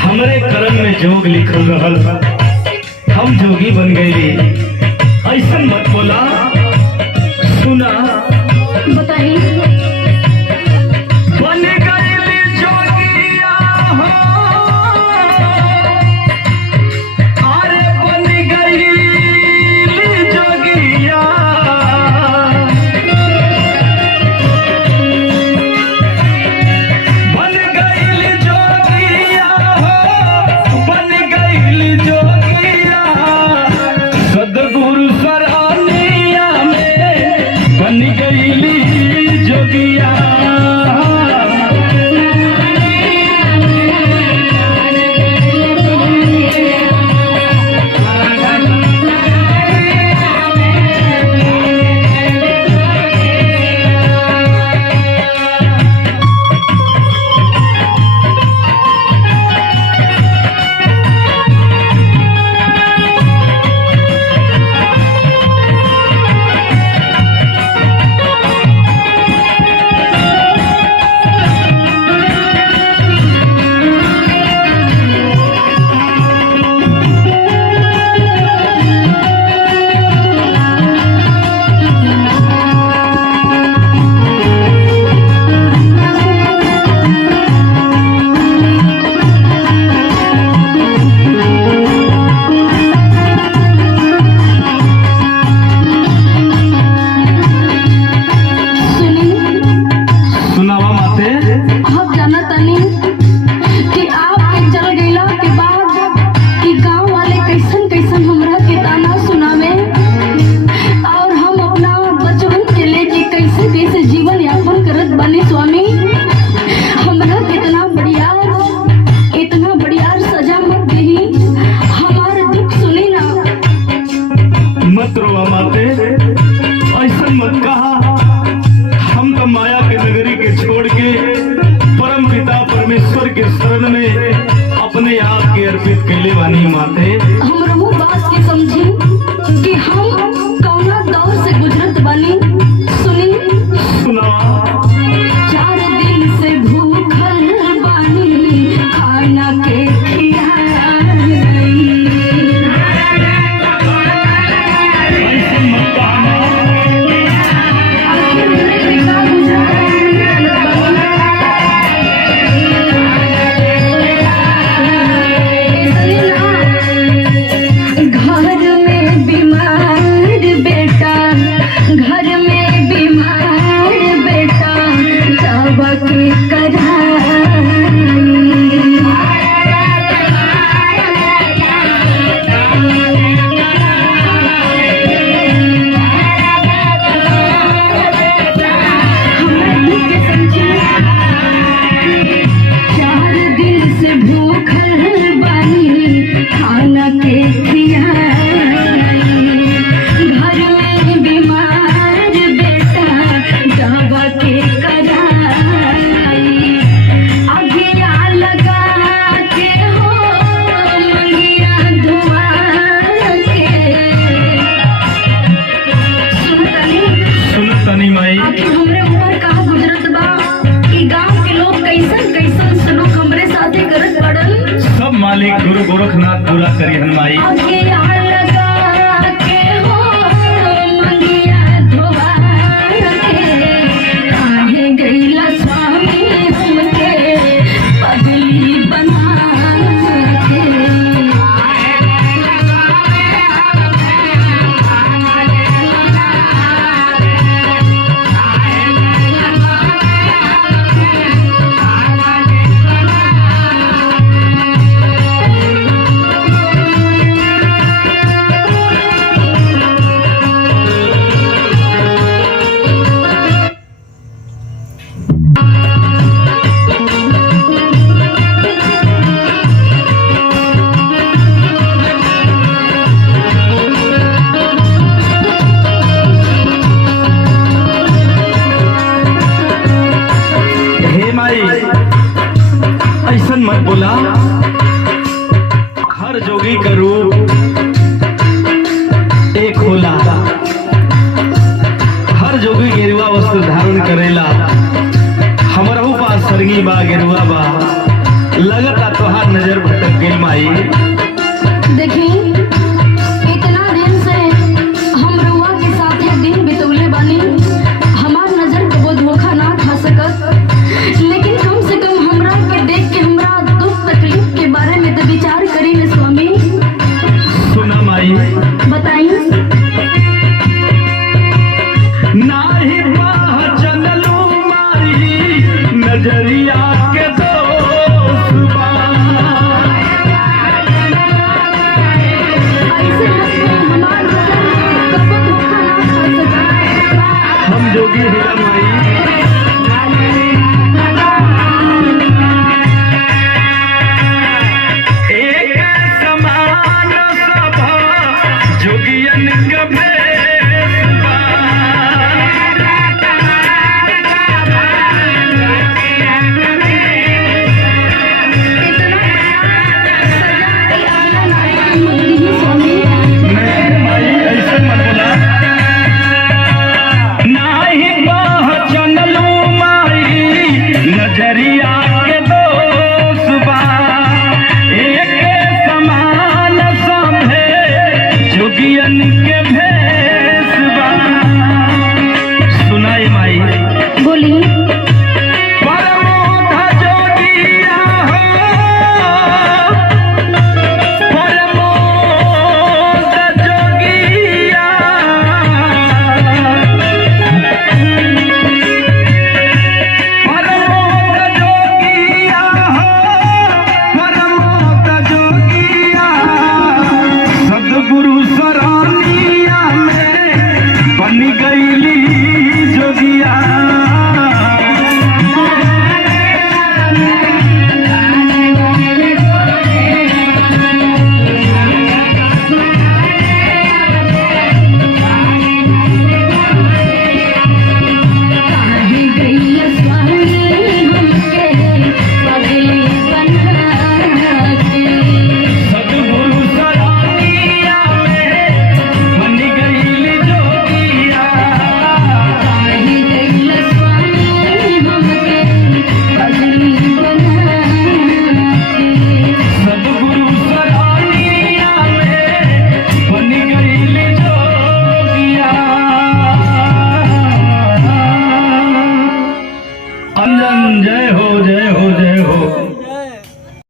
हमरे कर्म में जोग लिखल रहल, हम जोगी बन गए। ऐसा मत बोला, सुना बताइए। बन गए जोगिया हो, अरे बन गई जोगिया, बन गई जोगिया हो, बन गई जोगिया, सदगुरु सरानिया में बन गई जोगिया। अपने आप के अर्पित कैले वानी माते, हम रहू बात के समझी कि हम कौना दौर से गुजरत बानी। सुनी सुना। 4 दिन से भूखल बानी, खाना के मालिक गुरु गोरखनाथ पूरा करी हनुमाई। ऐसन मत बोला, हर जोगी का रूप एक होला, हर जोगी गेरुआ वस्त्र धारण करेला। हमरहू पास सरगी बा, गेरुआ बा, माई। देखी इतना दिन से हम रुआ के साथे दिन बितौले बानी, हमार नजर को वो धोखा ना खा सकत, लेकिन कम से कम हमरा के देख के हमरा दुख तकलीफ के बारे में तो विचार करी ले स्वामी। सुना माई, बताई। नाही पहचानलू माई नजरिया के दोस्त बा। ऐसे हमार नजर कबो धोखा ना खा सकत। हम जोगी हीरा माई। एक समान सब जोगियन के भेष बा। नहीं माई, ऐसे मत बोला। नाही पहचानलू माई नजरिया के दोस्त बा। एक समान सभे जोगियन के भेष बा। सुनाई माई। बोली। परमोध जोगिया हो, परमोध जोगिया। परमोध जोगिया हो, परमोध जोगिया। सद्गुरु सरानिया में बन गईली जोगिया। सद्गुरु सरानिया में बन गईली जोगिया। सद्गुरु सरानिया में बन गईली जोगिया। अंजन जय हो जय हो जय हो।